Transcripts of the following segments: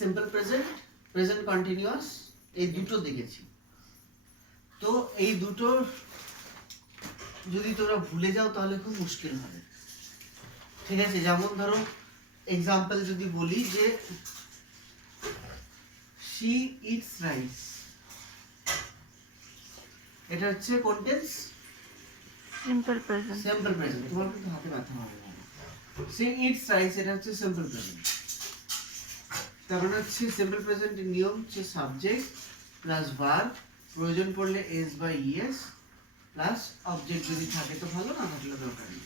Simple present, present continuous, এই দুটো দেখেছি। তো এই দুটো যদি তোমরা ভুলে যাও তাহলে খুব মুশকিল হবে, ঠিক আছে? যেমন ধরো এক্সাম্পল যদি বলি যে she eats rice, এটা হচ্ছে কোন tense? Simple present. Simple present. তোমার কিন্তু হাতে ব্যথা হবে না। she eats rice, এটা হচ্ছে সিম্পল প্রেজেন্ট। তার মানে হচ্ছে সিম্পল প্রেজেন্টের নিয়ম হচ্ছে সাবজেক্ট প্লাস ভার্ব, প্রয়োজন পড়লে এস বা ইএস প্লাস অবজেক্ট, যদি থাকে তো ভালো, না থাকলে দরকার নেই।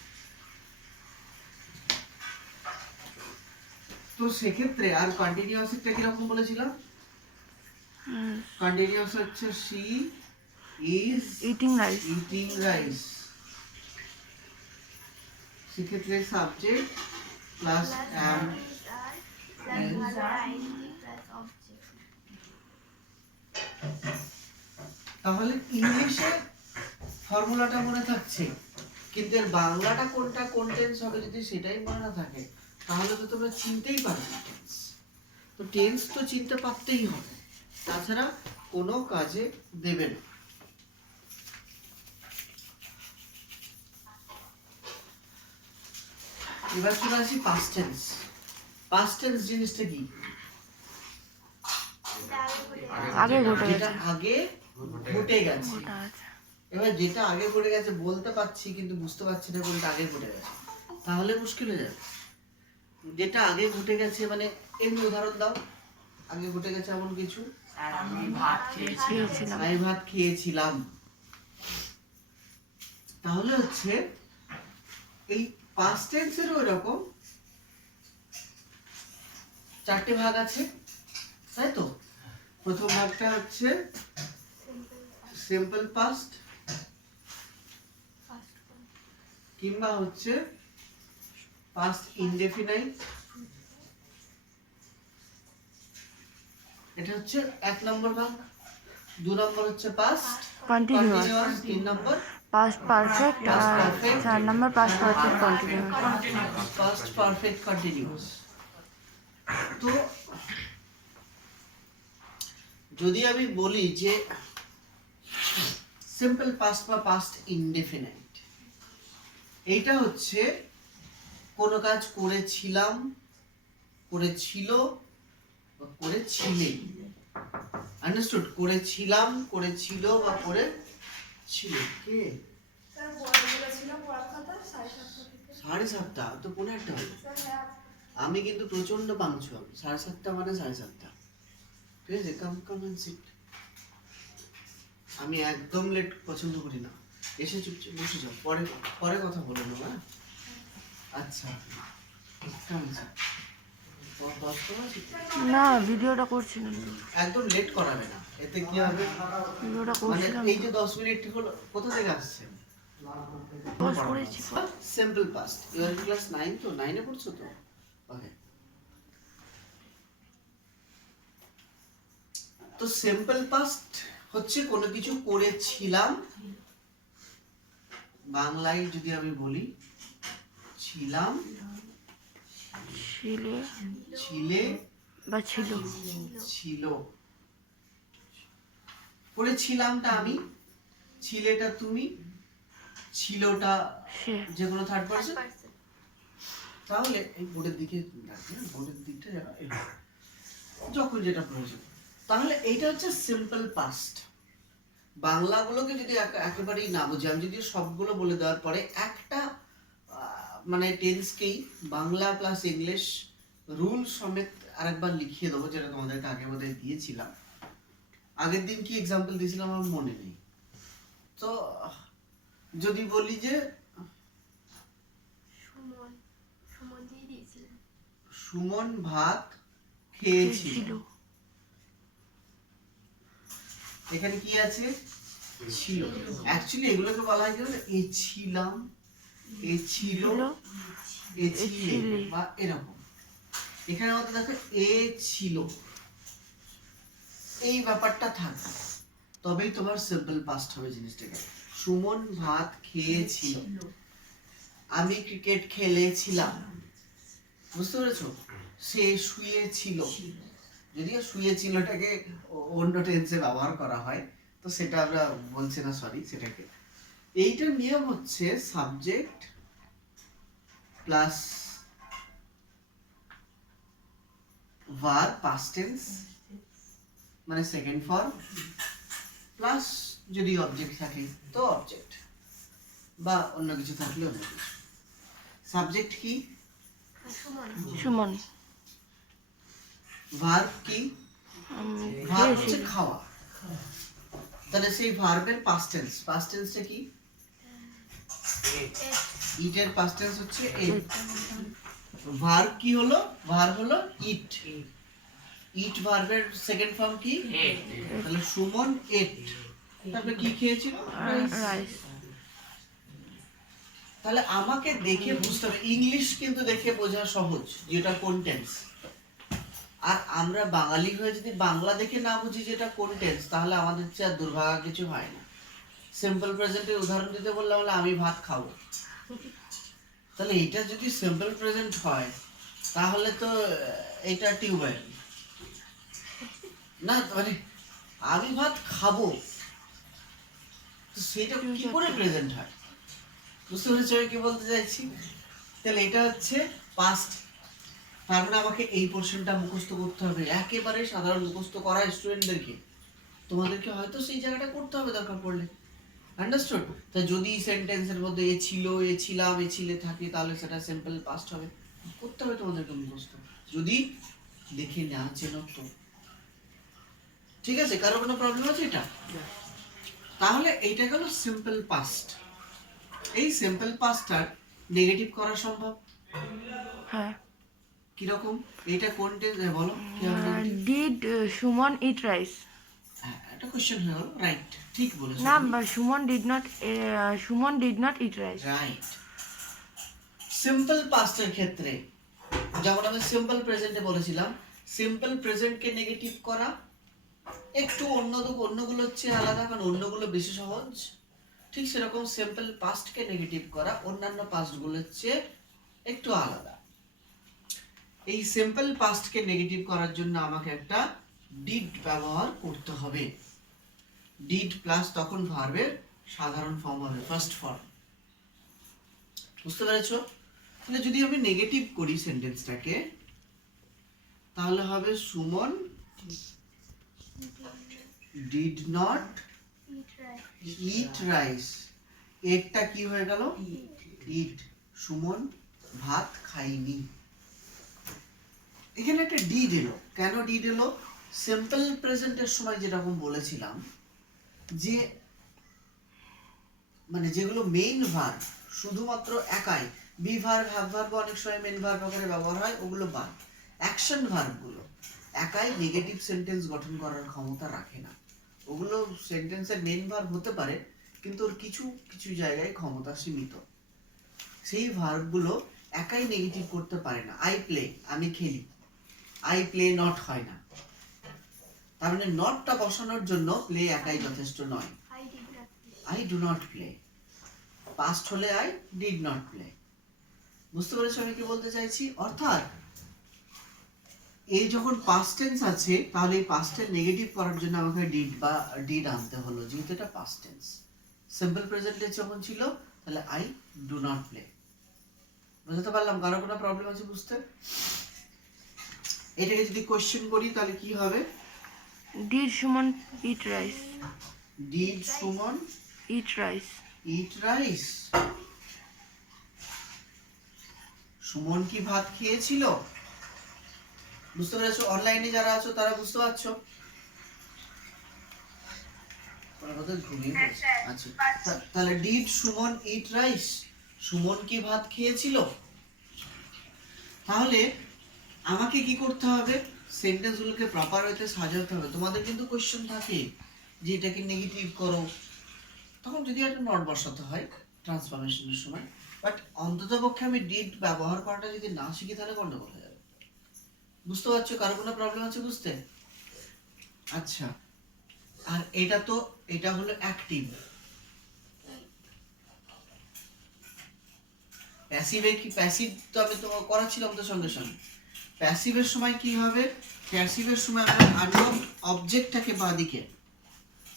তো সেক্ষেত্রে আর কন্টিনিউয়াসটা কিরকম বলেছিলাম? কন্টিনিউয়াস হচ্ছে she is eating rice. eating rice, সেক্ষেত্রে সাবজেক্ট প্লাস am তাহলে ইংলিশে ফর্মুলাটা মনে থাকছে, কিন্তু এর বাংলাটা কোনটা, কোন টেন্স হবে, যদি সেটাই মনে না থাকে তাহলে তো তোমরা চিনতেই পারবে না টেন্স। তো টেন্স তো চিনতে পারতেই হবে, তাছাড়া কোনো কাজে দেবে না। এবার চলে আসি পাস্ট টেন্স। পাস্ট টেন্স জিনিসটা কি? আগে ঘটে যেটা গেছে। আগে ঘটে গেছে। এবার যেটা আগে ঘটে গেছে বলতে পারছি কিন্তু বুঝতে পারছি না কোনটা আগে ঘটে গেছে, তাহলে মুশকিল হয়ে যাবে। যেটা আগে ঘটে গেছে মানে এমনি উদাহরণ দাও, আগে ঘটে গেছে এমন কিছু। আমি ভাত খেয়েছিলাম। আমি ভাত খেয়েছিলাম। তাহলে হচ্ছে এই পাস্ট টেন্সেরও এরকম চারটে ভাগ আছে, তাই তো? প্রথম ভাগটা হচ্ছে সিম্পল পাস্ট, কিংবা হচ্ছে পাস্ট ইনডেফিনাইট, এটা হচ্ছে 1 নম্বর ভাগ। 2 নম্বর হচ্ছে পাস্ট কন্টিনিউয়াস, 3 নম্বর পাস্ট পারফেক্ট, আর 4 নম্বর past perfect continuous. Past perfect continuous. তো যদি আমি বলি যে সিম্পল পাস্ট বা পাস্ট ইনডেফিনাইট, এইটা হচ্ছে কোনো কাজ করেছিলাম, করেছিল বা করেছিলে। আন্ডারস্টুড? করেছিলাম, করেছিল বা করেছিল। কে? 7:30 তো 7:45 হলো। আমি কিন্তু প্রচন্ড পাংচুয়াল, 7:30 মানে 7:30। ঠিক আছে, কাম কাম এন্ড সিট। আমি একদম লেট পছন্দ করি না। এসে চুপচাপ বসে যাও, পরে পরে কথা বলে নেবো। হ্যাঁ, আচ্ছা, কেমন স্যার? না, ভিডিওটা করছিলাম। একদম লেট করাবে না, এতে কি হবে? ভিডিওটা মানে করছিলাম। এই যে 10 মিনিট হলো, কোথা থেকে আসছে? পজ করেছি। Simple past. You are class 9, তো 9 এ পড়ছো তো? ওকে। তো সিম্পল পাস্ট হচ্ছে কোনো কিছু করেছিলাম, বাংলায় যদি আমি বলি ছিলাম, ছিলে ছিলে বা ছিল। ছিল। করেছিলামটা আমি, ছিলেটা তুমি, ছিলটা সে। যে কোনো থার্ড পারসন। তাহলে এই বোর্ডের দিকে রাখবে, বোর্ডের দিকটা যখন যেটা প্রয়োজন। তাহলে এইটা হচ্ছে সিম্পল পাস্ট। বাংলাগুলোকে যদি একেবারেই না বুঝি, আমি যদি সবগুলো বলে দেওয়ার পরে একটা মানে টেন্সকেই বাংলা প্লাস ইংলিশ রুল সমেত আরেকবার লিখিয়ে দেবো, যেটা তোমাদেরকে আগে বোধহয় দিয়েছিলাম। আগের দিন কি এক্সাম্পল দিয়েছিলাম আমার মনে নেই। তো যদি বলি যে সুমন ভাত খেয়েছিল, এখানে কি আছে? ছিল। অ্যাকচুয়ালি এগুলোকে বলা হয় কি, এ ছিলাম, এ ছিল, এ ছিলে বা এরকম। এখানে আমাদের দেখো এ ছিল, এই ব্যাপারটা থাকবে, তবেই তোমার সিম্পল পাস্ট হবে জিনিসটাকে। সুমন ভাত খেয়েছিল, আমি ক্রিকেট খেলেছিলাম। বুঝতে পেরেছো? সে শুয়েছিল, যদিও শুয়েছিলটাকে অন্য টেন্সে ব্যবহার করা হয়, তো সেটা আমরা বলছি না, সরি সেটাকে। এইটার নিয়ম হচ্ছে subject plus verb past tense মানে সেকেন্ড ফর্ম, প্লাস যদি অবজেক্ট থাকে তো অবজেক্ট, বা অন্য কিছু থাকলে অন্য কিছু। সাবজেক্ট কি? সুমন। ভার্ব কি? ভার্ব হচ্ছে খেয়েছিল। খাওয়া। তাহলে সেই ভার্বের পাস্ট টেন্স, পাস্ট টেন্সটা কি? ইটের পাস্ট টেন্স হচ্ছে এট। ভার্ব কি হলো? ভার্ব হলো ইট। ইট ভার্বের সেকেন্ড ফর্ম কি? তাহলে সুমন এট, তারপরে কি খেয়েছিল? রাইস। তাহলে আমাকে দেখে বুঝতে হবে, ইংলিশ কিন্তু দেখে বোঝা সহজ যেটা কোন টেন্স। আর আমরা বাঙালি হয়ে যদি বাংলা দেখে না বুঝি যেটা কোন টেন্স, তাহলে আমাদের চেয়ে আর দুর্ভাগা কিছু হয় না। সিম্পল প্রেজেন্টের উদাহরণ দিতে বললাম হলে আমি ভাত খাবো, তাহলে এটা যদি সিম্পল প্রেজেন্ট হয় তাহলে তো এটা টিউবওয়েল না, মানে আমি ভাত খাবো, তো সেটা কি করে প্রেজেন্ট হয়? বুঝতে পেরেছো আমি কি বলতে চাইছি? তাহলে এটা হচ্ছে পাস্ট। তার মানে আমাকে এই পোর্শনটা মুখস্থ করতে হবে, একেবারে সাধারণ মুখস্থ করা স্টুডেন্টদেরকে। তোমাদেরকে হয়তো সেই জায়গাটা করতে হবে দরকার পড়লে, আন্ডারস্টুড? তাই যদি সেন্টেন্সের মধ্যে এ ছিল, এ ছিলাম, এ ছিলে থাকে, তাহলে সেটা সিম্পল পাস্ট হবে, করতে হবে তোমাদেরকে মুখস্থ, যদি দেখে না চেনো তো। ঠিক আছে, কারো কোনো প্রবলেম আছে এটা? তাহলে এইটা গেল সিম্পল পাস্ট। এই সিম্পল পাস্টটার নেগেটিভ করা সম্ভব? হ্যাঁ। কিরকম? এটা কোন টেন্স বলো কি হবে negative? Did Suman eat rice? হ্যাঁ, একটা কোশ্চেন হয়ে গেল, রাইট, ঠিক বলেছো। না, Suman did not eat rice. Right. Simple পাস্টের ক্ষেত্রে যেমন আমি সিম্পল প্রেজেন্টে বলেছিলাম, সিম্পল প্রেজেন্টকে নেগেটিভ করা একটু অন্যগুলো হচ্ছে আলাদা, কারণ অন্যগুলো বেশি সহজ। ঠিক সেরকম সিম্পল পাস্টকে নেগেটিভ করা অন্যান্য পাস্টগুলোর চেয়ে একটু আলাদা। এই সিম্পল পাস্টকে নেগেটিভ করার জন্য আমাকে একটা ডিড ব্যবহার করতে হবে। ডিড প্লাস তখন ভার্বের সাধারণ ফর্ম হবে, ফার্স্ট ফর্ম। বুঝতে পেরেছো? তাহলে যদি আমি নেগেটিভ করি সেন্টেন্সটাকে, তাহলে হবে Suman did not eat rice. এরটা কি হয়ে গেল? ইট। সুমন ভাত খাইনি। এখানে একটা ডিড এলো। কেন ডিড এলো? সিম্পল প্রেজেন্টের সময় যেরকম বলেছিলাম যে মানে যেগুলো মেইন ভার্ব শুধুমাত্র একাই, বি ভার্ব, হ্যাভ ভার্ব অনেক সময় মেইন ভার্ব আকারে ব্যবহার হয়, ওগুলো বাদ। অ্যাকশন ভার্বগুলো একাই নেগেটিভ সেন্টেন্স গঠন করার ক্ষমতা রাখে না। ওগুলো সেন্টেন্সের মেইন ভার্ব হতে পারে, কিন্তু ওর কিছু কিছু জায়গায় ক্ষমতা সীমিত। সেই ভার্বগুলো একাই নেগেটিভ করতে পারে না। আই প্লে, আমি খেলি, আই প্লে নট হয় না। তার মানে নটটা বসানোর জন্য প্লে একাই যথেষ্ট নয়। I do not play, past হলে আই ডিড নট প্লে। বুঝতে পেরেছো আমি কি বলতে চাইছি? অর্থাৎ এই যখন পাস্ট টেন্স আছে, তাহলে এই পাস্ট টেন্স নেগেটিভ করার জন্য আমাকে ডিড আনতে হলো, যেহেতু এটা পাস্ট টেন্স। সিম্পল প্রেজেন্টে যখন ছিল, তাহলে আই ডু নট প্লে। বুঝতে পারলাম? কারো কোনো প্রবলেম আছে বুঝতে? এটাকে যদি কোশ্চেন করি তাহলে কি হবে? Did Suman eat rice? Did Suman eat rice? Eat rice? Suman কি ভাত খেয়েছিল? বুঝতে পেরেছো? অনলাইনে যারা আছো তারা বুঝতে পারছো? আচ্ছা, তাহলে did Suman eat rice? Suman কি ভাত খেয়েছিল? তাহলে আমাকে কি করতে হবে? সেন্টেন্সগুলোকে প্রপার ওয়েতে সাজাতে হবে। তোমাদের কিন্তু কোশ্চেন থাকে যে এটাকে নেগেটিভ করো, তখন যদি একটা নট বসাতে হয় ট্রান্সফরমেশনের সময়। বাট অন্ততপক্ষে আমি ডিড ব্যবহার করাটা যদি না শিখি তাহলে গন্ডগোল হয়ে যাবে। বুঝতে পারছো? কারো কোনো প্রবলেম আছে বুঝতে? আচ্ছা, আর এটা হলো অ্যাক্টিভ। প্যাসিভ তো আমি তোমাকে করাচ্ছিলাম তো সঙ্গে সঙ্গে। প্যাসিভের সময় কি হবে? প্যাসিভের সময় আমরা আননোন অবজেক্টটাকে বাঁদিকে,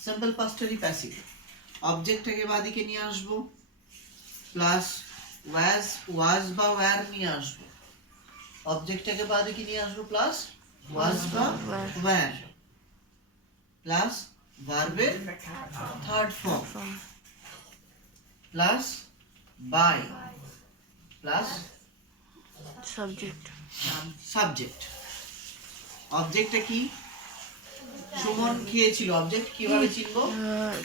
সিম্পল পাস্টেরই প্যাসিভ, অবজেক্টটাকে বাঁদিকে নিয়ে আসবো, প্লাস ওয়াজ বা ওয়্যার নিয়ে আসবো, অবজেক্টটাকে বাঁদিকে নিয়ে আসবো, প্লাস ওয়াজ বা ওয়্যার, প্লাস ভার্বের third form, plus by, plus subject. Subject. অবজেক্টটা কি? সুমন খেয়েছিল। অবজেক্ট কিভাবে চিনবো?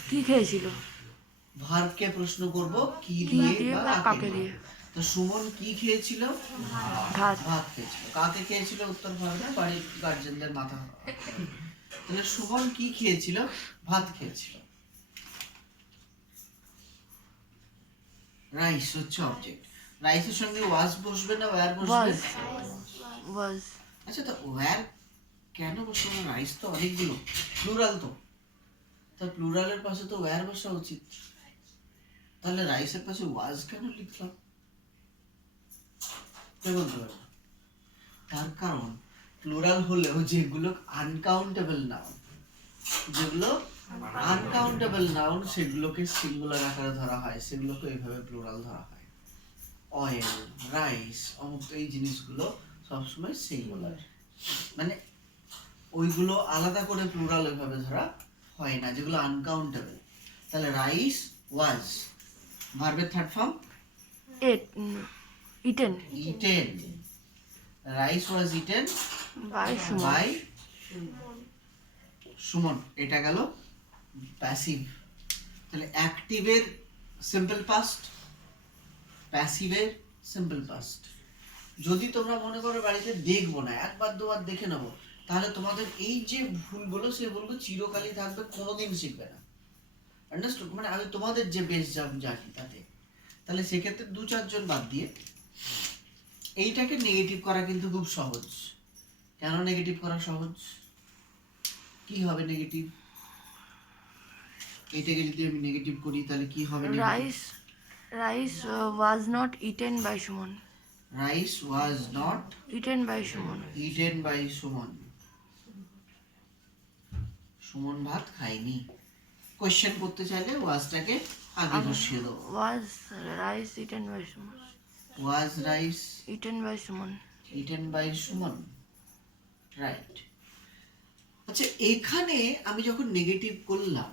কি খেয়েছিল? ভার্বকে প্রশ্ন করব কি কি দিয়ে দিয়ে বা বা কাকে কাকে দিয়ে। দিয়ে? তো সুমন কি খেয়েছিল? ভাত। ভাত খেয়েছিল। কাকে খেয়েছিল? উত্তর ভাবে না, বাড়ির গার্জেনদের মাথা। তাহলে সুমন কি খেয়েছিল? ভাত খেয়েছিল। রাইস হচ্ছে অবজেক্ট। রাইসের সঙ্গে ওয়াজ বসবে না ওয়্যার বসবে? ওয়াজ। আচ্ছা, তো ওয়্যার কেন বসবে না? রাইস তো অনেকগুলো, প্লুরাল তো, তা প্লুরালের পাশে তো ওয়্যার বসা উচিত। তাহলে রাইসের পাশে ওয়াজ কেন লিখলাম? কে বলতে পারবে? তার কারণ প্লুরাল হলেও যেগুলো আনকাউন্টেবল নাউন, যেগুলো আনকাউন্টেবল নাউন সেগুলোকে সিঙ্গুলার আকারে ধরা হয়, সেগুলোকে এইভাবে প্লুরাল ধরা হয়। অয়েল, রাইস, অমুক এই জিনিসগুলো সবসময় সিঙ্গুলার, মানে ওইগুলো আলাদা করে প্লুরাল ওইভাবে ধরা হয় না যেগুলো আনকাউন্টেবল। তাহলে রাইস ওয়াজ, ভার্বের third form eaten eaten, rice was eaten by Suman. By Suman. এটা গেল প্যাসিভ। তাহলে অ্যাক্টিভের সিম্পল পাস্ট, প্যাসিভের সিম্পল পাস্ট। যদি তোমরা মনে করো বাড়িতে দেখবো না, একবার দুবার দেখে নেবো, তাহলে তোমাদের এই যে ভুলগুলো সেই ভুলগুলো চিরকালই থাকবে, কোনোদিন শিখবে না। আন্ডারস্টুড? মানে আমি তোমাদের যে বেশ জানি তাতে। তাহলে সেক্ষেত্রে 2-4 জন বাদ দিয়ে এইটাকে নেগেটিভ করা কিন্তু খুব সহজ। কেন নেগেটিভ করা সহজ? কি হবে নেগেটিভ? এটাকে যদি আমি নেগেটিভ করি তাহলে কি হবে? Rice was not eaten by Suman. Rice was not eaten by Suman. Eaten by Suman. Suman ভাত খায়নি। কোশ্চেন করতে চাইলে ওয়াজটাকে আগে বসিয়ে দেবো। Was rice eaten by Suman. Was rice eaten by Suman. Eaten by Suman. Right. আচ্ছা, এখানে আমি যখন নেগেটিভ করলাম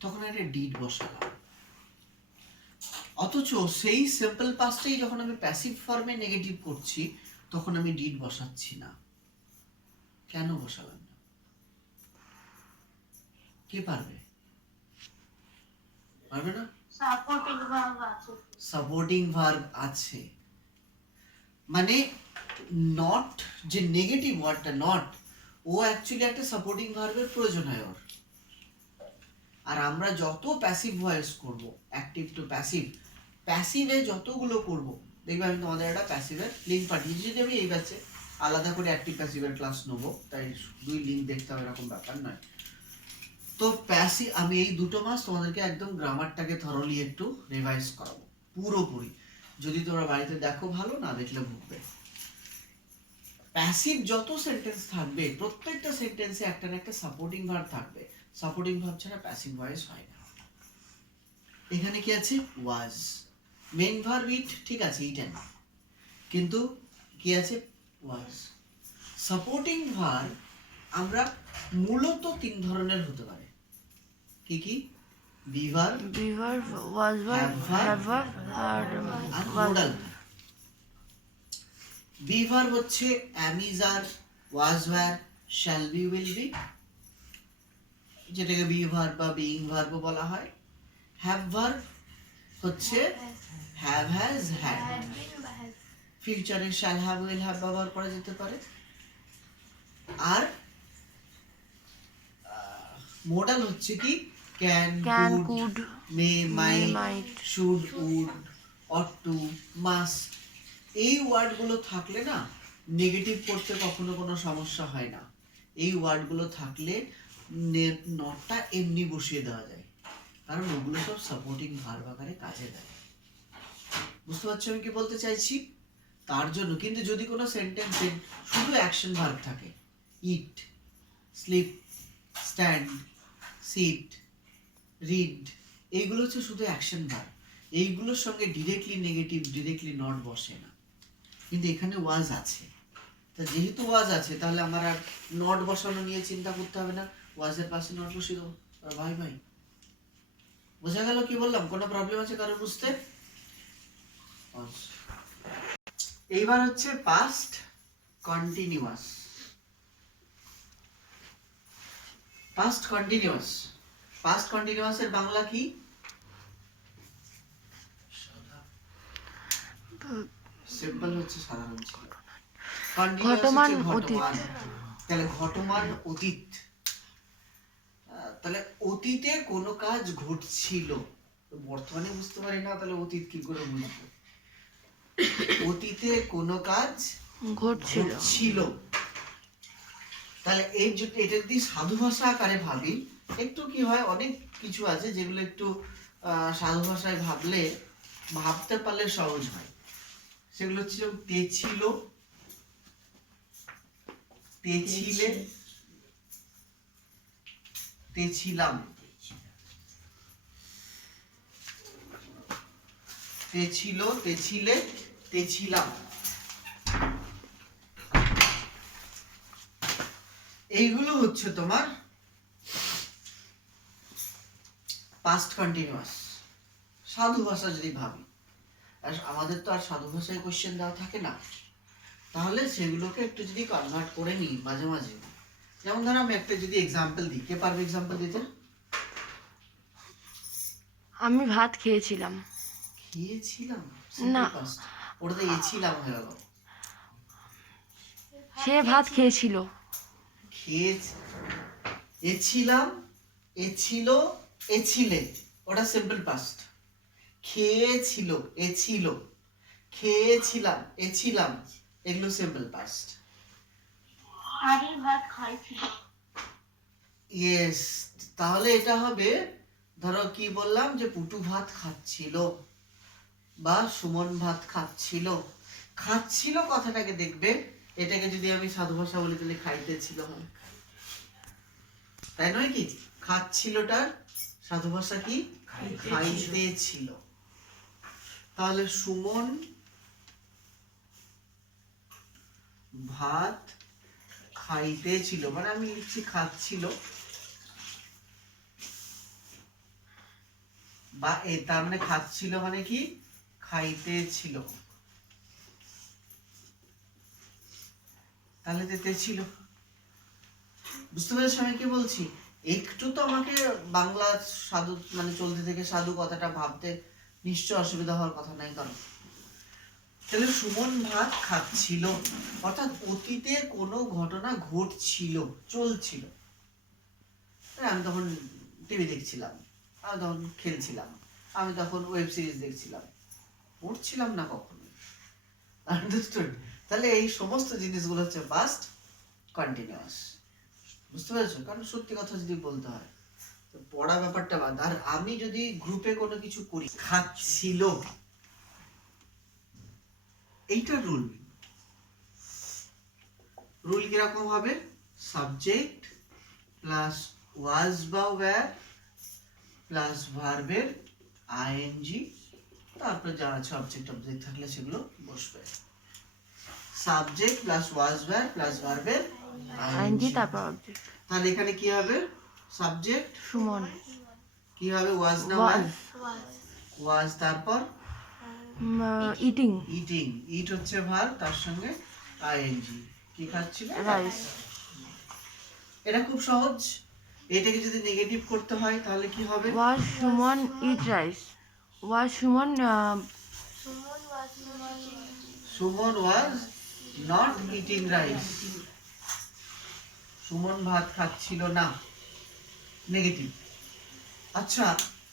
তখন একটা ডিড বসালাম, অথচ সেই সিম্পল পাস্টেই যখন আমি প্যাসিভ ফর্মে নেগেটিভ করছি তখন আমি ডিড বসাচ্ছি না। কেন বসালাম না? কে পারবে? পারবে না? সাপোর্টিং ভার্ব আছে, মানে নট, যে নেগেটিভ ওয়ার্ডটা নট, ও অ্যাকচুয়ালি একটা সাপোর্টিং ভার্বের প্রয়োজন হয় ওর। আর আমরা যত প্যাসিভ ভয়েস করব, অ্যাক্টিভ টু প্যাসিভ, প্যাসিভে যতগুলো করব, দেখবে আমি তোমাদের একটা প্যাসিভের লিঙ্ক পাঠিয়েছি। যদি আমি এই ব্যাচে আলাদা করে অ্যাক্টিভ প্যাসিভের ক্লাস নেবো, তাই 2 লিঙ্ক দেখতে হবে এরকম ব্যাপার নয়। তো প্যাসিভ আমি এই 2 মাস তোমাদেরকে একদম গ্রামারটাকে থরলি একটু রিভাইজ করাবো পুরোপুরি। যদি তোমরা বাড়িতে দেখো ভালো, না দেখলে ভুগবে। প্যাসিভ যত সেন্টেন্স থাকবে প্রত্যেকটা সেন্টেন্সে একটা না একটা সাপোর্টিং ভার্ব থাকবে। সাপোর্টিং ভার্ব ছাড়া প্যাসিভ ভয়েস হয় না। এখানে কি আছে? ওয়াজ। মেইন ভার্ব ইট, ঠিক আছে, ইটেন, কিন্তু কি আছে? ওয়াজ। সাপোর্টিং ভার্ব আমরা মূলত 3 ধরনের হতে পারে। কি কি? Be verb, be verb, was verb, have verb আর মোডাল। বি ভার্ব হচ্ছে am is are, was were, shall be, will be, যেটাকে বি ভার্ব বা বিইং ভার্ব বলা হয়। হ্যাভ ভার্ব হচ্ছে have, has, had, ফিউচারে shall have, will have ব্যবহার করা যেতে পারে। আর মোডাল হচ্ছে কি? can, could, may, might, should, would, ought to, must। এই ওয়ার্ডগুলো থাকলে না নেগেটিভ করতে কখনো কোনো সমস্যা হয় না। এই ওয়ার্ডগুলো থাকলে নটটা এমনি বসিয়ে দেওয়া যায়, কারণ ওগুলো সব সাপোর্টিং ভার্ব আকারে কাজে দেয়। বুঝতে পারছো আমি কি বলতে চাইছি? তার জন্য কিন্তু যদি কোনো সেন্টেন্সে শুধু অ্যাকশন ভার্ব থাকে, ইট, স্লিপ, স্ট্যান্ড, সিট, রিড, এইগুলো হচ্ছে শুধু অ্যাকশন ভার্ব। এইগুলোর সঙ্গে ডিরেক্টলি নেগেটিভ, ডিরেক্টলি নট বসে না। কিন্তু এখানে ওয়াজ আছে, তা যেহেতু ওয়াজ আছে তাহলে আমার আর নট বসানো নিয়ে চিন্তা করতে হবে না, ওয়াজের পাশে নট বসিয়ে দেবো। আর ভাই ভাই বোঝা গেল কি বললাম? কোনো প্রবলেম আছে কারোর বুঝতে? এইবার হচ্ছে past continuous. Past continuous, past কন্টিনিউয়াসের বাংলা কি? সিম্পল হচ্ছে সাধারণ ছিল। কন্টিনিউয়াস ঘটমান হচ্ছে অতীত। ঘটমান। তাহলে ঘটমান অতীত। তাহলে অতীতে কোনো কাজ ঘটছিল, বর্তমানে বুঝতে পারি না তাহলে অতীত কি করে বুঝবো? অতীতে কোনো কাজ ঘটছিল। তাহলে এই যে এটা যদি সাধু ভাষা আকারে ভাবি, একটু কি হয়, অনেক কিছু আছে যেগুলো একটু সাধু ভাষায় ভাবলে, ভাবতে পারলে সহজ হয়। সেগুলো হচ্ছে তেছিল, তেছিলে, তেছিলাম, তেছিল, তেছিলে, তেছিলাম। এইগুলো হচ্ছে তোমার পাস্ট কন্টিনিউয়াস সাধু ভাষা যদি ভাবি। আর আমাদের তো আর সাধু ভাষায় কোশ্চেন দেওয়া থাকে না, তাহলে সেগুলোকে একটু যদি কনভার্ট করে নিই মাঝে মাঝে। যেমন ধরো আমি একটা যদি এক্সাম্পল দিই, কে পারবে এক্সাম্পল দিতে? আমি ভাত খেয়েছিলাম। খেয়েছিলাম না। ওটা তো এছিলাম হয়ে গেল। সে ভাত খেয়েছিল। এছিলাম, এছিল, এছিলে, ওটা সিম্পল পাস্ট। খেয়েছিল, এছিল, খেয়েছিলাম, এছিলাম, এগুলো সিম্পল পাস্ট। আমি ভাত খাইছিল। ইয়েস, তাহলে এটা হবে, ধরো কি বললাম যে পুটু ভাত খাচ্ছিল বা সুমন ভাত খাচ্ছিল। খাচ্ছিল কথাটাকে দেখবে, এটাকে যদি আমি সাধু ভাষা বলি তাহলে খাইতেছিল হয়, তাই নয় কি? খাচ্ছিলটার সাধু ভাষা কি? খাইতেছিল। তাহলে সুমন ভাত খাইতেছিল, মানে আমি লিখছি খাচ্ছিল, বা তার মানে খাচ্ছিল মানে কি? খাইতেছিল। তাহলে তেছিল। বুঝতে পেরেছ আমি কি বলছি? একটু তো আমাকে বাংলা সাধু মানে চলতে থেকে সাধু কথাটা ভাবতে নিশ্চয় অসুবিধা হওয়ার কথা নাই কারণ। তাহলে সুমন ভাত খাচ্ছিল, অর্থাৎ অতীতে কোনো ঘটনা ঘটছিল, চলছিল। আমি তখন টিভি দেখছিলাম, আমি তখন খেলছিলাম, আমি তখন ওয়েব সিরিজ দেখছিলাম, পড়ছিলাম না কখনো। আন্ডারস্টুড? তাহলে এই সমস্ত জিনিসগুলো হচ্ছে পাস্ট কন্টিনিউয়াস। বুঝতে পেরেছো? কারণ সত্যি কথা যদি বলতে হয় তো পড়া ব্যাপারটা বাদ। আর আমি যদি গ্রুপে কোনো কিছু করি, খাচ্ছিল, এইটা রুল। রুল কিরকম হবে? সাবজেক্ট প্লাস ওয়াজ বা ওয়্যার প্লাস ভার্বের আইএনজি, তারপরে যা আছে অবজেক্ট অবজেক্ট থাকলে সেগুলো বসবে। Subject plus was were plus ভার্বের আইএনজি তারপর অবজেক্ট। তাহলে এখানে কি হবে? সাবজেক্ট সুমন। কি হবে? ওয়াজ না ওয়াজ। ওয়াজ, তারপর ইটিং ইটিং, ইট হচ্ছে ভার্ব, তার সঙ্গে আইএনজি, কি খাচ্ছিল? রাইস। এটা খুব সহজ। এটাকে যদি নেগেটিভ করতে হয় তাহলে কি হবে? Was Suman eat rice. Was Suman Suman was not eating rice. Suman ভাত খাচ্ছিল না, নেগেটিভ। আচ্ছা,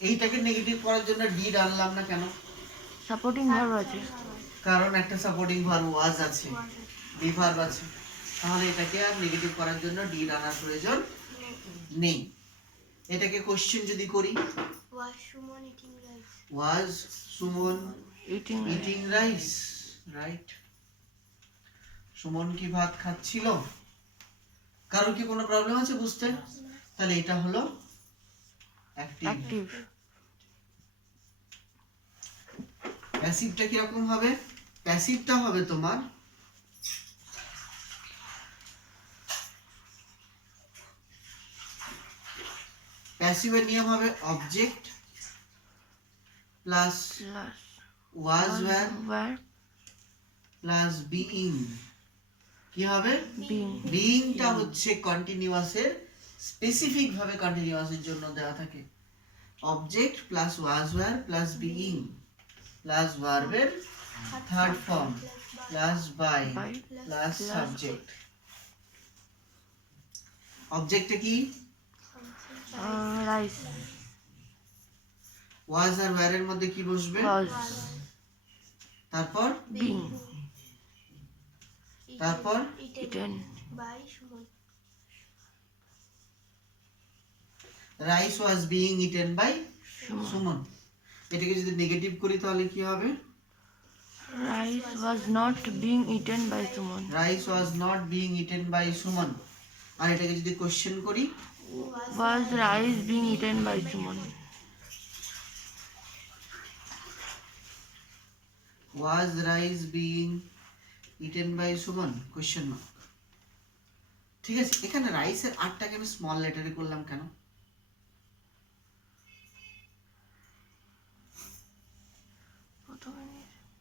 এইটাকে নেগেটিভ করার জন্য ডিড আনলাম না কেন? সাপোর্টিং ভার্ব আছে। কারণ একটা সাপোর্টিং ভার্ব ওয়াজ আছে, বি ভার্ব আছে। তাহলে এটাকে আর নেগেটিভ করার জন্য ডিড আনার প্রয়োজন নেই। এটাকে কোশ্চেন যদি করি, was Suman eating eating rice, right? Suman কি ভাত খাচ্ছিল? কারোর কি কোনো প্রবলেম আছে বুঝতে? তাহলে এটা হলো অ্যাক্টিভ। অ্যাক্টিভ। প্যাসিভটা কিরকম হবে? প্যাসিভটা হবে তোমার প্যাসিভের নিয়ম হবে object plus plus was were were plus being. কি হবে? বিং। বিইংটা হচ্ছে কন্টিনিউয়াসের, স্পেসিফিক ভাবে কন্টিনিউয়াসের জন্য দেওয়া থাকে। Object plus was were plus being plus ভার্বের third form plus by By plus plus subject. অবজেক্টে কি? রাইস। ওয়াজ আর ওয়্যারের মধ্যে কি বসবে? ওয়াজ। তারপর বিং। তারপর eaten. By Suman. Rice was being eaten by Suman. এটাকে যদি নেগেটিভ করি তাহলে কি হবে? Rice was not being eaten by Suman. Rice was not being eaten by Suman. আর এটাকে যদি কোশ্চেন করি, was rice being eaten by Suman. Was rice being eaten by Suman question mark. ঠিক আছে, এখানে রাইসের আরটাকে আমি স্মল লেটারে করলাম কেন?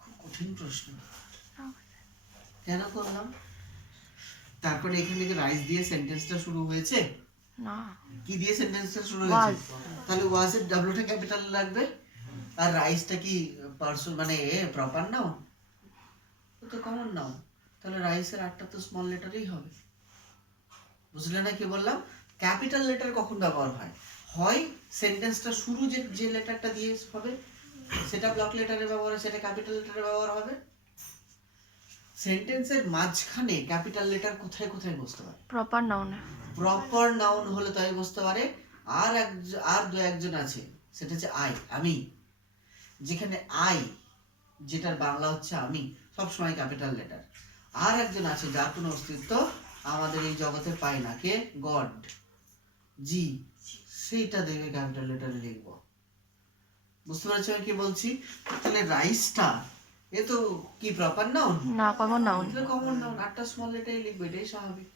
খুব কঠিন প্রশ্ন। কেন করলাম? তারপরে এখানে কি রাইস দিয়ে সেন্টেন্সটা শুরু হয়েছে? না। কি দিয়ে সেন্টেন্সটা শুরু Was। হয়েছে? তাহলে ওয়াজের ডাব্লুটা ক্যাপিটাল লাগবে। আর রাইসটা কি পার্সন মানে প্রপার নাউন? ও তো কমন নাউন। তাহলে রাইসের আরটা তো স্মল লেটারেই হবে। বুঝলে না কি বললাম? ক্যাপিটাল লেটার কখন ব্যবহার হয়? হয় সেন্টেন্সটা শুরু যে লেটারটা দিয়ে হবে সেটা ব্লক লেটারে ব্যবহার হয়, সেটা ক্যাপিটাল লেটারে ব্যবহার হবে। সেন্টেন্সের মাঝখানে ক্যাপিটাল লেটার কোথায় কোথায় বসতে পারে? প্রপার নাউনে। প্রপার নাউন হলে তাই বসতে পারে। আর দু একজন আছে, সেটা হচ্ছে আই, আমি। যেখানে আই, যেটার বাংলা হচ্ছে আমি, সবসময় ক্যাপিটাল লেটার। আর একজন আছে যার কোনো অস্তিত্ব আমাদের এই জগতে পায় না, কে? গড, জি। সেইটা দেখে ক্যাপিটাল লেটারে লিখবো। বুঝতে পারছো আমি কি বলছি? তাহলে রাইসটা এ তো কি প্রপার নাউন? না, কমন নাউন। কমন নাউন, আটটা স্মল লেটারে লিখবো, এটাই স্বাভাবিক।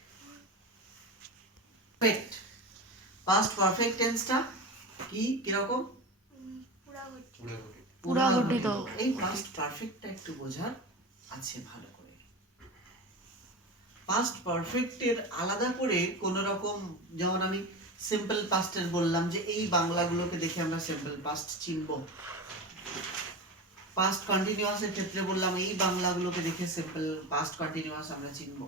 পারফেক্ট পাস্ট পারফেক্ট টেন্সটা কি কিরকম? পুরা গঠিত। এই পাস্ট পারফেক্টটা একটু বোঝার আছে ভালো করে। পাস্ট পারফেক্টের আলাদা করে কোন রকম, যেমন আমি সিম্পল পাস্টের বললাম যে এই বাংলাগুলোকে দেখে আমরা সিম্পল পাস্ট চিনবো। পাস্ট কন্টিনিউয়াসের ক্ষেত্রে বললাম এই বাংলাগুলোকে দেখে সিম্পল পাস্ট কন্টিনিউয়াস আমরা চিনবো।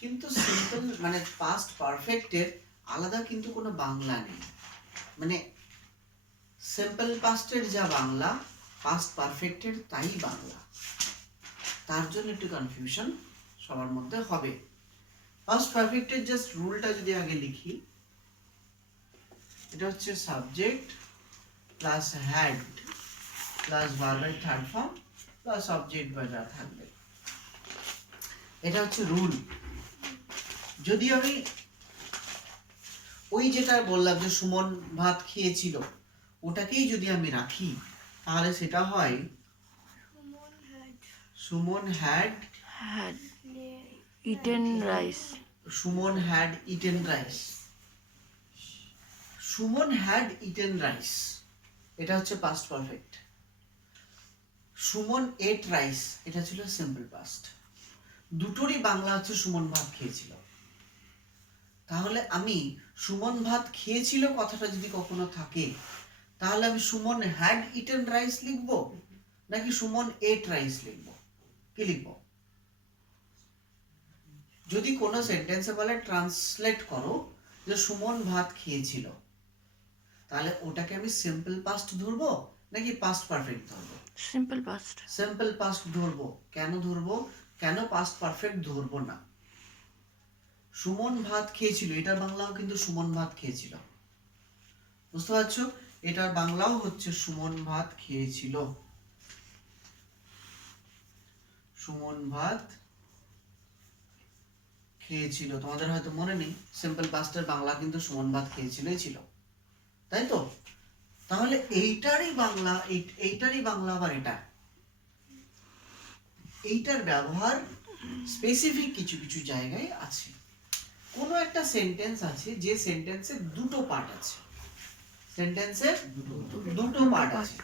কিন্তু সিম্পল মানে পাস্ট পারফেক্টের আলাদা কিন্তু কোনো বাংলা নেই। মানে সিম্পল পাস্টের যা বাংলা, পাস্ট পারফেক্টের তাই বাংলা। তার জন্য একটু কনফিউশন সবার মধ্যে হবে। পাস্ট পারফেক্টের জাস্ট রুলটা যদি আগে লিখি, এটা হচ্ছে সাবজেক্ট প্লাস হ্যাড প্লাস ভার্বের থার্ড ফর্ম প্লাস অবজেক্ট বা যা থাকবে, এটা হচ্ছে রুল। যদি আমি ওই যেটা বললাম যে সুমন ভাত খেয়েছিল, ওটাকেই যদি আমি রাখি তাহলে সেটা হয় Suman had had eaten rice. Suman had eaten rice. Suman had eaten rice, এটা হচ্ছে past perfect. Suman ate rice, এটা ছিল সিম্পল পাস্ট। দুটোরই বাংলা হচ্ছে সুমন ভাত খেয়েছিল। তাহলে আমি সুমন ভাত খেয়েছিল কথাটা যদি কখনো থাকে, তাহলে আমি সুমন হ্যাড ইটেন রাইস লিখবো নাকি সুমন এট রাইস লিখবো? কি লিখবো? যদি কোনো সেন্টেন্সে বলে ট্রান্সলেট করো যে সুমন ভাত খেয়েছিল, তাহলে ওটাকে আমি সিম্পল পাস্ট ধরবো নাকি পাস্ট পারফেক্ট ধরবো? Simple past. সিম্পল পাস্ট ধরবো। কেন ধরবো? কেন পাস্ট পারফেক্ট ধরবো না? সুমন ভাত খেয়েছিল, এটার বাংলাও কিন্তু সুমন ভাত খেয়েছিল। বুঝতে পারছো? এটার বাংলাও হচ্ছে সুমন ভাত খেয়েছিল। সুমন ভাত খেয়েছিল, তোমাদের হয়তো মনে নেই, সিম্পল পাস্টের বাংলা কিন্তু সুমন ভাত খেয়েছিলই ছিল, তাই তো? তাহলে এইটারই বাংলা আবার এটা, এইটার ব্যবহার স্পেসিফিক কিছু কিছু জায়গায় আছে। কোনো একটা সেন্টেন্স আছে যে সেন্টেন্সে দুটো পার্ট আছে, সেন্টেন্সের দুটো পার্ট আছে।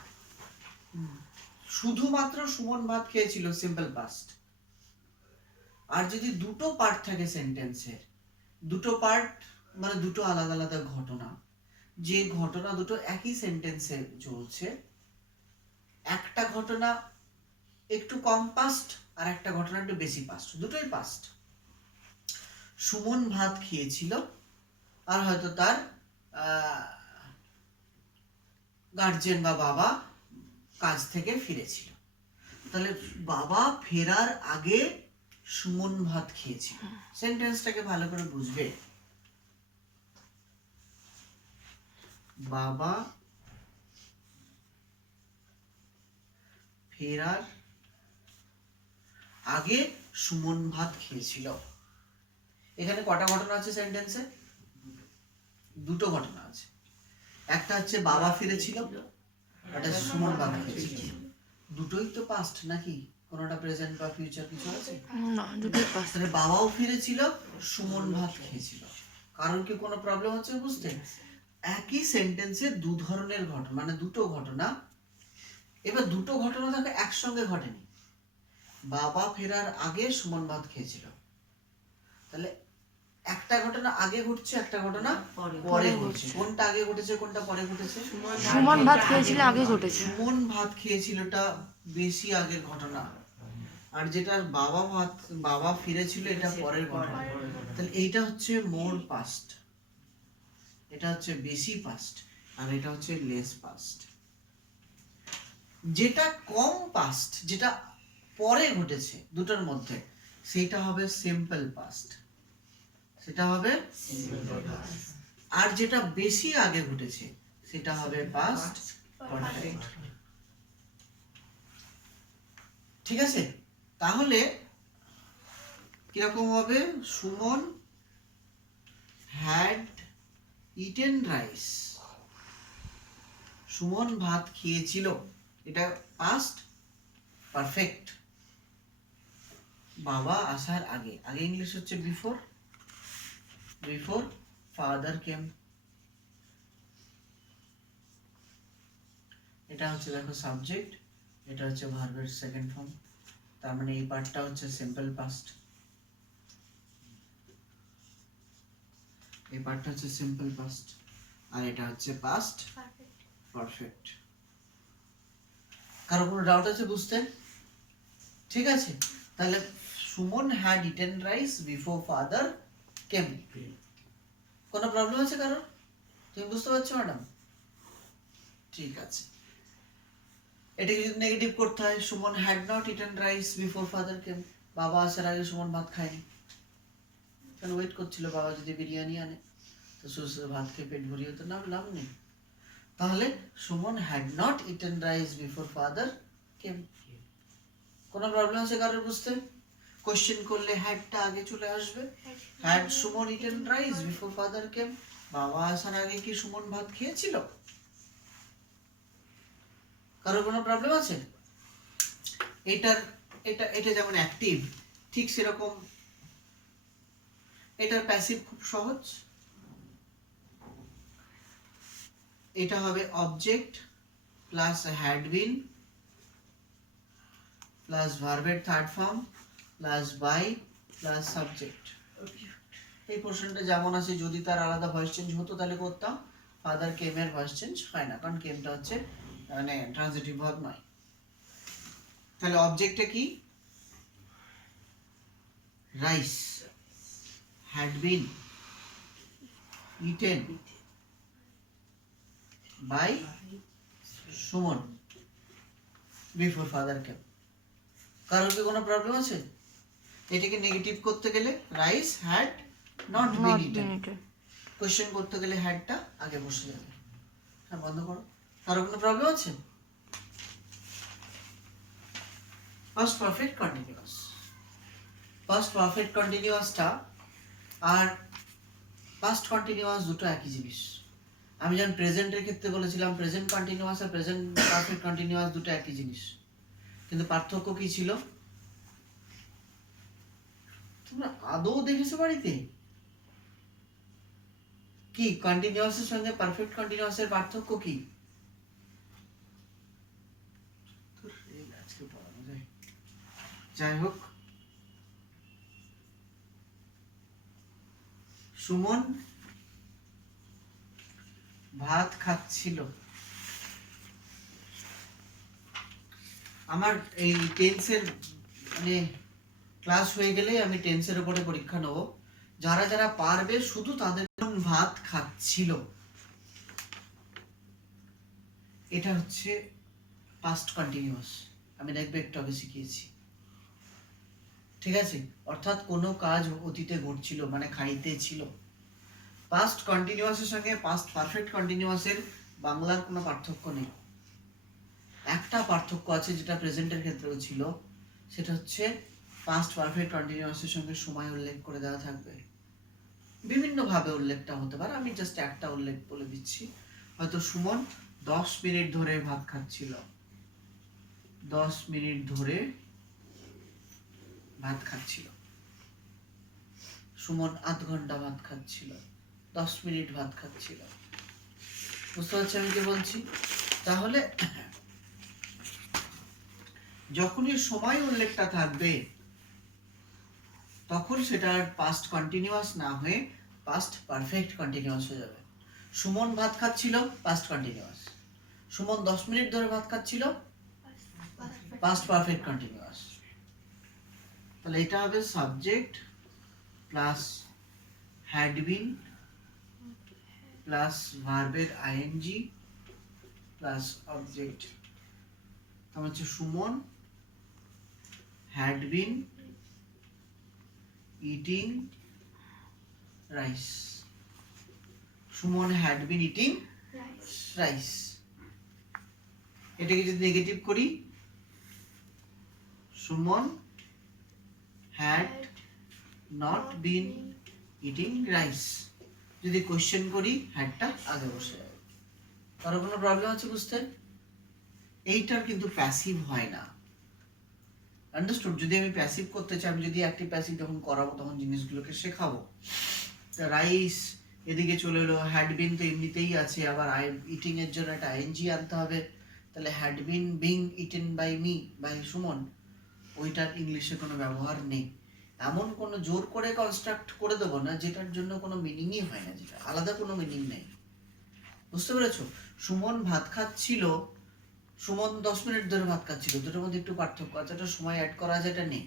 শুধুমাত্র সুমন ভাত খেয়েছিল সিম্পল পাস্ট, আর যদি দুটো পার্ট থাকে সেন্টেন্সের, দুটো পার্ট মানে দুটো আলাদা আলাদা ঘটনা, যে ঘটনা দুটো একই সেন্টেন্সে চলছে, একটা ঘটনা একটু কম পাস্ট আর একটা ঘটনা একটু বেশি পাস্ট, দুটোই পাস্ট। সুমন ভাত খেয়েছিল আর হয়তো তার গার্জেন বা বাবা কাজ থেকে ফিরেছিল, তাহলে বাবা ফেরার আগে সুমন ভাত খেয়েছিল। সেন্টেন্সটাকে ভালো করে বুঝবে। বাবা ফেরার আগে সুমন ভাত খেয়েছিল। এখানে কটা ঘটনা আছে সেন্টেন্সে? দুটো ঘটনা আছে। একটা হচ্ছে বাবা ফিরেছিল, একটা সুমন ভাত খেয়েছিল। দুটোই তো পাস্ট নাকি? কোনটা প্রেজেন্ট বা ফিউচার কিছু আছে? না, দুটোই পাস্ট। তাহলে বাবাও ফিরেছিল, সুমন ভাত খেয়েছিল। কারণ কি কোনো প্রবলেম হচ্ছে বুঝতে? একই সেন্টেন্সে দু ধরনের ঘটনা, মানে দুটো ঘটনা। এবার দুটো ঘটনা তাকে একসঙ্গে ঘটেনি। বাবা ফেরার আগে সুমন ভাত খেয়েছিল, তাহলে একটা ঘটনা আগে ঘটছে, একটা ঘটনা পরে ঘটছে। কোনটা আগে ঘটেছে, কোনটা পরে ঘটেছে? সুমন ভাত খেয়েছিল আগে ঘটেছে। সুমন ভাত খেয়েছিলটা বেশি আগের ঘটনা, আর যেটা বাবা ফিরেছিল এটা পরের ঘটনা। তাহলে এইটা হচ্ছে মোর পাস্ট, এটা হচ্ছে বেশি পাস্ট, আর এটা হচ্ছে লেস পাস্ট। যেটা কম পাস্ট, যেটা পরে ঘটেছে দুটোর মধ্যে, সেটা হবে সিম্পল পাস্ট, সেটা হবে। আর যেটা বেশি আগে ঘটেছে সেটা হবে পাস্ট পারফেক্ট। ঠিক আছে? তাহলে কিরকম হবে? Suman had eaten rice, Suman ভাত খেয়েছিল, এটা পাস্ট পারফেক্ট। বাবা আসার আগে, আগে ইংলিশ হচ্ছে বিফোর, বিফোর ফাদার কেম। এটা হচ্ছে দেখো সাবজেক্ট, এটা হচ্ছে ভার্বের সেকেন্ড ফর্ম, তার মানে এই পার্টটা হচ্ছে সিম্পল পাস্ট, এই পার্টটা হচ্ছে সিম্পল পাস্ট, আর এটা হচ্ছে পাস্ট পারফেক্ট। কারো কোনো ডাউট আছে বুঝতে? ঠিক আছে, তাহলে Suman had eaten rice before father came. কোনো প্রবলেম আছে কারো? তুমি বুঝতে পারছো ম্যাডাম? ঠিক আছে। এটাকে যদি নেগেটিভ করতে হয়, Suman had not eaten rice before father came, বাবা আসার আগে সুমন ভাত খায়নি, কারণ ওয়েট করছিল বাবা যদি বিরিয়ানি আনে, তো সুস্থ ভাত খেয়ে পেট ভরিয়ে তো লাভ নেই। তাহলে Suman had not eaten rice before father came. কোনো প্রবলেম আছে কারোর বুঝতে? কোশ্চেন করলে হ্যাডটা আগে চলে আসবে। Had Suman eaten rice before father came, বাবা আসার আগে কি সুমন ভাত খেয়েছিল? কারোর কোনো প্রবলেম আছে? এটা যেমন অ্যাক্টিভ, ঠিক সেরকম এটার প্যাসিভ খুব সহজ। এটা হবে object plus had been plus ভার্বের third form plus by plus subject. এই পোর্শনটা যেমন আছে, যদি তার আলাদা ভয়েস চেঞ্জ হতো তাহলে করতাম, ফাদার কেম এর ভয়েস চেঞ্জ হয় না, কারণ কেমটা হচ্ছে মানে ট্রানজিটিভ ভার্ব নয়। তাহলে অবজেক্টে কি? Rice had been eaten by Suman before father came. কারোর কি কোনো প্রবলেম আছে? এটাকে নেগেটিভ করতে গেলে rice had not been eaten, question করতে গেলে হ্যাডটা আগে বসে যাবে। হ্যাঁ, বন্ধ করো। কারোর কোনো প্রবলেম আছে? First perfect continuous, first perfect কন্টিনিউয়াসটা আর পাস্ট কন্টিনিউয়াস দুটো একই জিনিস। আমি যেমন প্রেজেন্টের ক্ষেত্রে বলেছিলাম প্রেজেন্ট কন্টিনিউয়াস আর প্রেজেন্ট পারফেক্ট কন্টিনিউয়াস দুটো একই জিনিস, কিন্তু পার্থক্য কি ছিল? তোমরা আদৌ দেখেছো বাড়িতে? কি কন্টিনিউয়াসের সঙ্গে পারফেক্ট কন্টিনিউয়াসের পার্থক্য কি? আজকে পড়ানো যায়। যাই হোক, সুমন ভাত খাচ্ছিল। আমার এই টেন্সের মানে ক্লাস হয়ে গেলে আমি টেন্সের উপরে পরীক্ষা নেব। যারা যারা পারবে শুধু তাদের ভাত খাচ্ছিল, এটা হচ্ছে পাস্ট কন্টিনিউয়াস। আমি দেখবে একটু আগে শিখিয়েছি, ঠিক আছে? অর্থাৎ কোনো কাজ অতীতে ঘটছিল, মানে খাইতে ছিল। পাস্ট কন্টিনিউয়াসের সঙ্গে পাস্ট পারফেক্ট কন্টিনিউয়াসের বাংলার কোনো পার্থক্য নেই। একটা পার্থক্য আছে যেটা প্রেজেন্টের ক্ষেত্রেও ছিল, সেটা হচ্ছে পাস্ট পারফেক্ট কন্টিনিউয়াসের সঙ্গে সময় উল্লেখ করে দেওয়া থাকবে। বিভিন্ন ভাবে উল্লেখটা হতে পারে, আমি জাস্ট একটা উল্লেখ বলে দিচ্ছি। হয়তো সুমন 10 মিনিট ধরে ভাত খাচ্ছিল, 10 মিনিট ধরে ভাত খাচ্ছিল। সুমন আধ ঘন্টা ভাত খাচ্ছিল, 10 মিনিট ভাত খাচ্ছিল। বুঝতে পারছি আমি কি বলছি? তাহলে যখনই সময় উল্লেখটা থাকবে তখন সেটা পাস্ট কন্টিনিউয়াস না হয়ে পাস্ট পারফেক্ট কন্টিনিউয়াস হয়ে যাবে। সুমন ভাত খাচ্ছিল, পাস্ট কন্টিনিউয়াস। সুমন 10 মিনিট ধরে ভাত খাচ্ছিল, পাস্ট পারফেক্ট কন্টিনিউয়াস। তাহলে এটা হবে subject plus had been plus ভার্বের আইএনজি প্লাস অবজেক্ট। তার হচ্ছে Suman had been eating rice. Suman had been eating rice. এটাকে যদি নেগেটিভ করি, Suman had not been eating rice. যদি কোশ্চেন করি, হ্যাডটা আগে বসে যাবে। কারো কোনো প্রবলেম আছে বুঝতে? এইটার কিন্তু প্যাসিভ হয় না। আন্ডারস্টুড? যদি আমি প্যাসিভ করতে চাই, আমি যদি অ্যাক্টিভ প্যাসিভ যখন করাবো তখন জিনিসগুলোকে শেখাবো। রাইস এদিকে চলে এলো, হ্যাড বিন তো এমনিতেই আছে, আবার ইটিং এর জন্য একটা আইএনজি আনতে হবে। তাহলে had been being eaten by me, by Suman, ওইটার ইংলিশে কোনো ব্যবহার নেই। এমন কোনো জোর করে কনস্ট্রাক্ট করে দেবো না যেটার জন্য কোনো মিনিংই হয় না, যেটা আলাদা কোনো মিনিং নেই। বুঝতে পেরেছো? সুমন ভাত খাচ্ছিল, সুমন 10 মিনিট ধরে ভাত খাচ্ছিল, দুটোর মধ্যে একটু পার্থক্য আছে। একটা সময় অ্যাড করা যেটা নেই।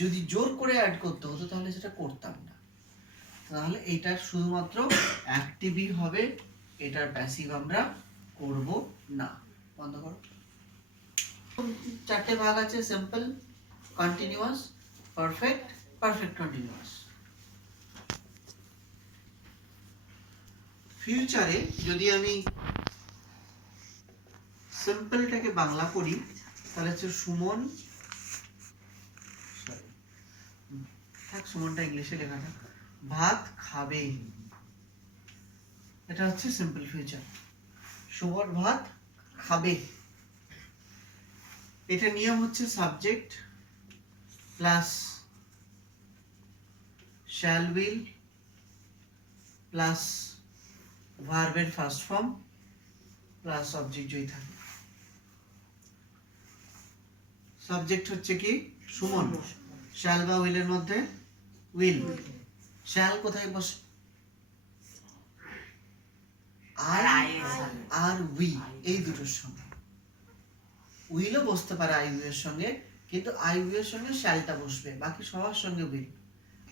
যদি জোর করে অ্যাড করতে হতো তাহলে সেটা করতাম না। তাহলে এটার শুধুমাত্র অ্যাক্টিভই হবে, এটার প্যাসিভ আমরা করব না। বন্ধ করো। চারটে ভাগ আছে, simple, continuous, perfect, perfect continuous. ফিউচারে যদি আমি সিম্পলটাকে বাংলা করি, তাহলে হচ্ছে সুমন, সুমনটা ইংলিশে লেখা থাক, ভাত খাবে। এটা হচ্ছে সিম্পল ফিউচার। সুমন ভাত খাবে। এটা নিয়ম হচ্ছে subject plus shall will plus ভার্বের ফার্স্ট ফর্ম প্লাস অবজেক্ট যদি থাকে। সাবজেক্ট হচ্ছে কি? সুমন। শ্যাল বা উইলের মধ্যে উইল। শ্যাল কোথায় বসে? আর উই, এই দুটোর সঙ্গে। উইলও বসতে পারে আই ইউ এর সঙ্গে, কিন্তু আই ইউ এর সঙ্গে শ্যালটা বসবে, বাকি সবার সঙ্গে উইল।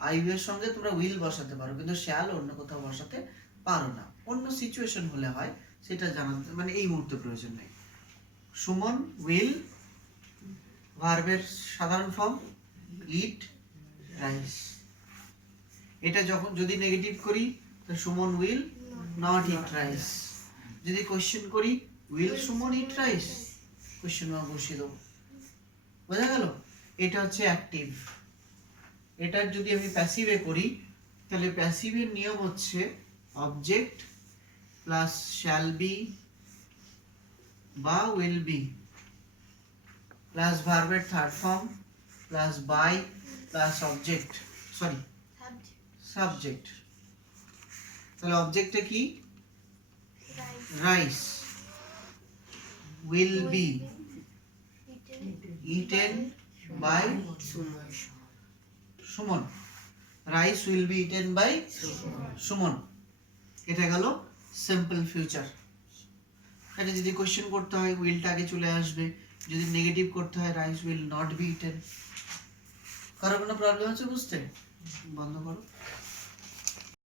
আই ইউ এর সঙ্গে তোমরা উইল বসাতে পারো, কিন্তু শ্যাল অন্য কোথাও বসাতে পারো না। অন্য সিচুয়েশন হলে হয়, সেটা জানাতে মানে এই মুহূর্তে প্রয়োজন নেই। সুমন উইল, ভার্বের সাধারণ ফর্ম ইট রাইস। এটা যখন যদি নেগেটিভ করি, তো Suman will not eat rice. যদি কোশ্চেন করি, will Suman eat rice, question mark বসিয়ে দেবো। বোঝা গেল? এটা হচ্ছে অ্যাক্টিভ। এটার যদি আমি প্যাসিভে করি তাহলে প্যাসিভের নিয়ম হচ্ছে অবজেক্ট প্লাস শ্যাল বি বা উইল বি প্লাস ভার্বের third form plus by plus object sorry subject. তাহলে অবজেক্টে কি rice, will be eaten by Suman, rice will be eaten by Suman. এটা গেল সিম্পল ফিউচার। এটা যদি কোশ্চেন করতে হয় উইলটা আগে চলে আসবে, যদি নেগেটিভ করতে হয় rice will not be eaten. কারো কোনো প্রবলেম আছে বুঝতে? বন্ধ করো।